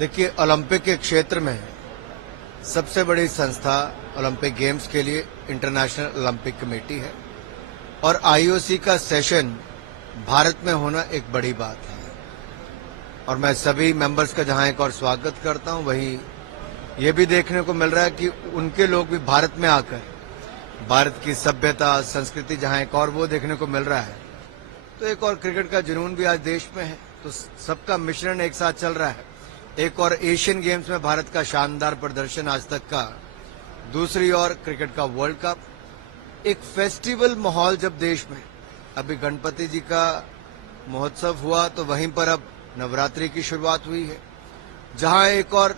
देखिए, ओलंपिक के क्षेत्र में सबसे बड़ी संस्था ओलंपिक गेम्स के लिए इंटरनेशनल ओलंपिक कमेटी है और आईओसी का सेशन भारत में होना एक बड़ी बात है। और मैं सभी मेंबर्स का जहां एक और स्वागत करता हूं, वहीं ये भी देखने को मिल रहा है कि उनके लोग भी भारत में आकर भारत की सभ्यता, संस्कृति जहां एक और वो देखने को मिल रहा है, तो एक और क्रिकेट का जुनून भी आज देश में है। तो सबका मिश्रण एक साथ चल रहा है। एक और एशियन गेम्स में भारत का शानदार प्रदर्शन आज तक का, दूसरी ओर क्रिकेट का वर्ल्ड कप, एक फेस्टिवल माहौल जब देश में, अभी गणपति जी का महोत्सव हुआ तो वहीं पर अब नवरात्रि की शुरुआत हुई है। जहां एक और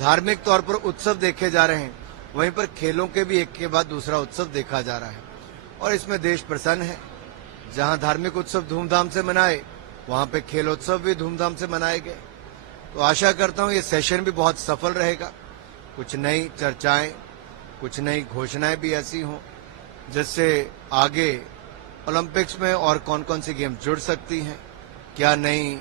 धार्मिक तौर पर उत्सव देखे जा रहे हैं, वहीं पर खेलों के भी एक के बाद दूसरा उत्सव देखा जा रहा है और इसमें देश प्रसन्न है। जहां धार्मिक उत्सव धूमधाम से मनाए, वहां पे खेलोत्सव भी धूमधाम से मनाए गए। तो आशा करता हूं ये सेशन भी बहुत सफल रहेगा। कुछ नई चर्चाएं, कुछ नई घोषणाएं भी ऐसी हों जिससे आगे ओलंपिक्स में और कौन कौन सी गेम जुड़ सकती हैं, क्या नई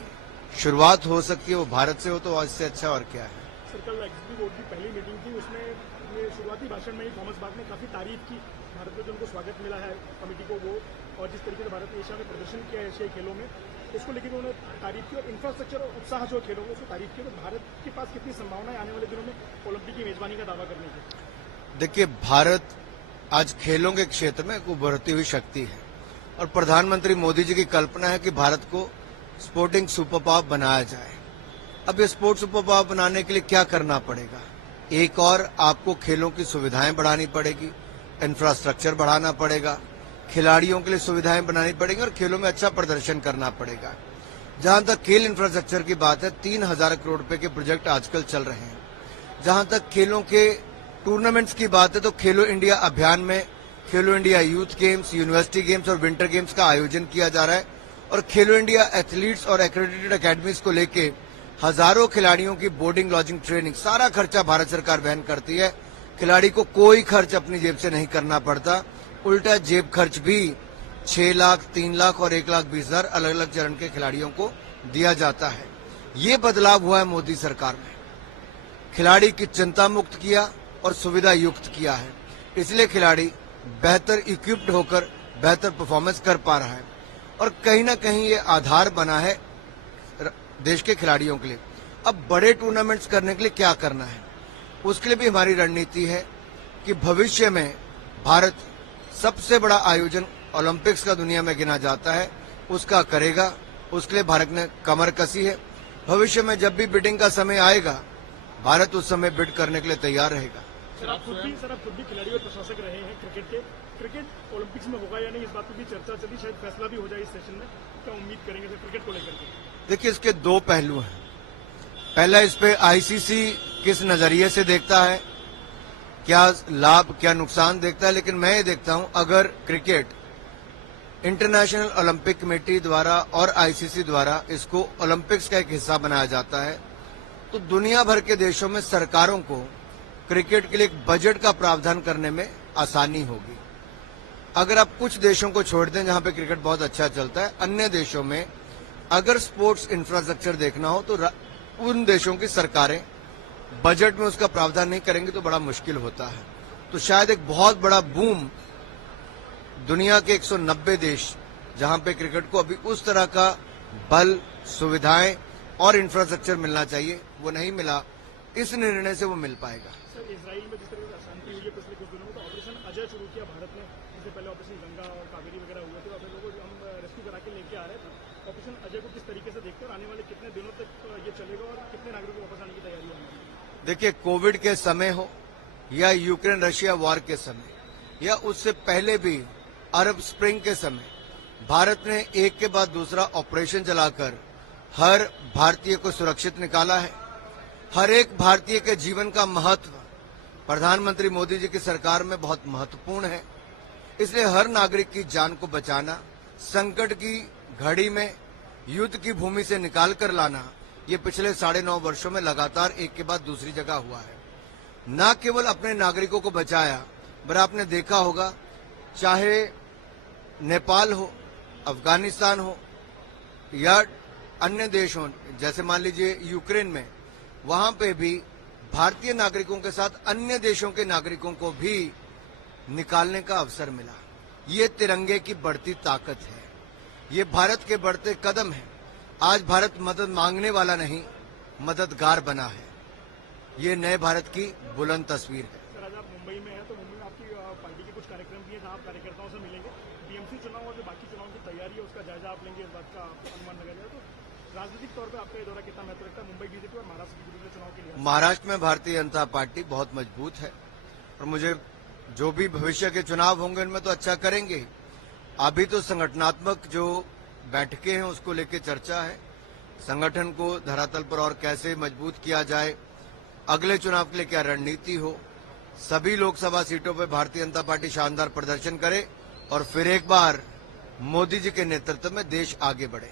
शुरुआत हो सकती है, वो भारत से हो तो इससे अच्छा और क्या है। सर, कल एग्जीक्यूटिव बोर्ड की पहली मीटिंग थी, उसमें शुरुआती भाषण में ही थॉमस बाग ने काफी तारीफ की भारत में जो उनको स्वागत मिला है कमेटी को, वो और जिस तरीके से भारत ने एशिया में प्रदर्शन किया है एशियाई खेलों में, उसको लेकर उन्होंने तारीफ की और इंफ्रास्ट्रक्चर और उत्साह जो खेलों में उसको तारीफ की। तो भारत के पास कितनी संभावना है आने वाले दिनों में ओलंपिक की मेजबानी का दावा करने की? देखिए, भारत आज खेलों के क्षेत्र में एक उभरती हुई शक्ति है और प्रधानमंत्री मोदी जी की कल्पना है कि भारत को स्पोर्टिंग सुपर पावर बनाया जाए। अब ये स्पोर्ट्स सुपर पावर बनाने के लिए क्या करना पड़ेगा? एक और आपको खेलों की सुविधाएं बढ़ानी पड़ेगी, इंफ्रास्ट्रक्चर बढ़ाना पड़ेगा, खिलाड़ियों के लिए सुविधाएं बनानी पड़ेगी और खेलों में अच्छा प्रदर्शन करना पड़ेगा। जहां तक खेल इंफ्रास्ट्रक्चर की बात है, 3,000 करोड़ रुपए के प्रोजेक्ट आजकल चल रहे हैं। जहां तक खेलों के टूर्नामेंट्स की बात है, तो खेलो इंडिया अभियान में खेलो India youth games, university games और विंटर गेम्स का आयोजन किया जा रहा है और खेलो इंडिया एथलीट्स और एक्रेडिटेड अकेडमीज को लेके हजारों खिलाड़ियों की बोर्डिंग, लॉजिंग, ट्रेनिंग, सारा खर्चा भारत सरकार वहन करती है। खिलाड़ी को कोई खर्च अपनी जेब से नहीं करना पड़ता, उल्टा जेब खर्च भी 6 लाख, 3 लाख और 1,20,000 अलग अलग चरण के खिलाड़ियों को दिया जाता है। ये बदलाव हुआ है मोदी सरकार में। खिलाड़ी की चिंता मुक्त किया और सुविधा युक्त किया है, इसलिए खिलाड़ी बेहतर इक्विप्ड होकर बेहतर परफॉर्मेंस कर पा रहा है और कहीं ना कहीं ये आधार बना है देश के खिलाड़ियों के लिए। अब बड़े टूर्नामेंट्स करने के लिए क्या करना है, उसके लिए भी हमारी रणनीति है कि भविष्य में भारत सबसे बड़ा आयोजन ओलंपिक्स का दुनिया में गिना जाता है, उसका करेगा। उसके लिए भारत ने कमर कसी है। भविष्य में जब भी बिडिंग का समय आएगा, भारत उस समय बिड करने के लिए तैयार रहेगा। सर, आप खुद भी खिलाड़ी और प्रशासक रहे हैं क्रिकेट के। क्रिकेट ओलंपिक्स में होगा या नहीं, इस बात पर भी चर्चा चली, शायद फैसला भी हो जाए इस सेशन में। क्या उम्मीद करेंगे सर क्रिकेट को लेकर के? देखिए, इसके दो पहलू हैं। पहला, इस पे आईसीसी किस नजरिए से देखता है, क्या लाभ क्या नुकसान देखता है। लेकिन मैं ये देखता हूं, अगर क्रिकेट इंटरनेशनल ओलंपिक कमेटी द्वारा और आईसीसी द्वारा इसको ओलंपिक्स का एक हिस्सा बनाया जाता है, तो दुनिया भर के देशों में सरकारों को क्रिकेट के लिए एक बजट का प्रावधान करने में आसानी होगी। अगर आप कुछ देशों को छोड़ दें जहां पे क्रिकेट बहुत अच्छा चलता है, अन्य देशों में अगर स्पोर्ट्स इंफ्रास्ट्रक्चर देखना हो तो उन देशों की सरकारें बजट में उसका प्रावधान नहीं करेंगे तो बड़ा मुश्किल होता है। तो शायद एक बहुत बड़ा बूम दुनिया के 190 देश जहां पे क्रिकेट को अभी उस तरह का बल, सुविधाएं और इंफ्रास्ट्रक्चर मिलना चाहिए, वो नहीं मिला। इस निर्णय से वो मिल पाएगा। सर, इजराइल में जिस तरह से अशांति हुई है पिछले कुछ दिनों में, तो ऑपरेशन अजय शुरू किया भारत ने। इससे पहले ऑपरेशन गंगा और कावेरी वगैरह हुए थे, अब लोगों को हम रेस्क्यू करा के लेके आ रहे थे। ऑपरेशन अजय को किस तरीके से देखते हैं और आने वाले कितने दिनों तक ये चलेगा और कितने नागरिकों को वापस आने की तैयारी है? देखिए, कोविड के समय हो या यूक्रेन रशिया वॉर के समय या उससे पहले भी अरब स्प्रिंग के समय, भारत ने एक के बाद दूसरा ऑपरेशन चलाकर हर भारतीय को सुरक्षित निकाला है। हर एक भारतीय के जीवन का महत्व प्रधानमंत्री मोदी जी की सरकार में बहुत महत्वपूर्ण है। इसलिए हर नागरिक की जान को बचाना, संकट की घड़ी में युद्ध की भूमि से निकाल कर लाना, ये पिछले 9.5 वर्षों में लगातार एक के बाद दूसरी जगह हुआ है। न केवल अपने नागरिकों को बचाया, पर आपने देखा होगा, चाहे नेपाल हो, अफगानिस्तान हो या अन्य देश हों, जैसे मान लीजिए यूक्रेन में वहां पे भी भारतीय नागरिकों के साथ अन्य देशों के नागरिकों को भी निकालने का अवसर मिला। ये तिरंगे की बढ़ती ताकत है, ये भारत के बढ़ते कदम है। आज भारत मदद मांगने वाला नहीं, मददगार बना है। ये नए भारत की बुलंद तस्वीर है। सर, आज आप मुंबई में हैं तो मुंबई में आपकी पार्टी के कुछ कार्यक्रम भी हैं जहां आप कार्यकर्ताओं से मिलेंगे। बीएमसी चुनाव और जो बाकी चुनाव की तैयारी है उसका जायजा आप लेंगे, इस बात का अनुमान लगाया जाए तो राजनीतिक तौर पर आपका ये दौरा कितना महत्व रखता है मुंबई बीजेपी और महाराष्ट्र के विरुद्ध चुनाव के लिए? महाराष्ट्र में भारतीय जनता पार्टी बहुत मजबूत है और मुझे जो भी भविष्य के चुनाव होंगे उनमें तो अच्छा करेंगे। अभी तो संगठनात्मक जो बैठकें हैं उसको लेकर चर्चा है, संगठन को धरातल पर और कैसे मजबूत किया जाए, अगले चुनाव के लिए क्या रणनीति हो। सभी लोकसभा सीटों पर भारतीय जनता पार्टी शानदार प्रदर्शन करे और फिर एक बार मोदी जी के नेतृत्व में देश आगे बढ़े।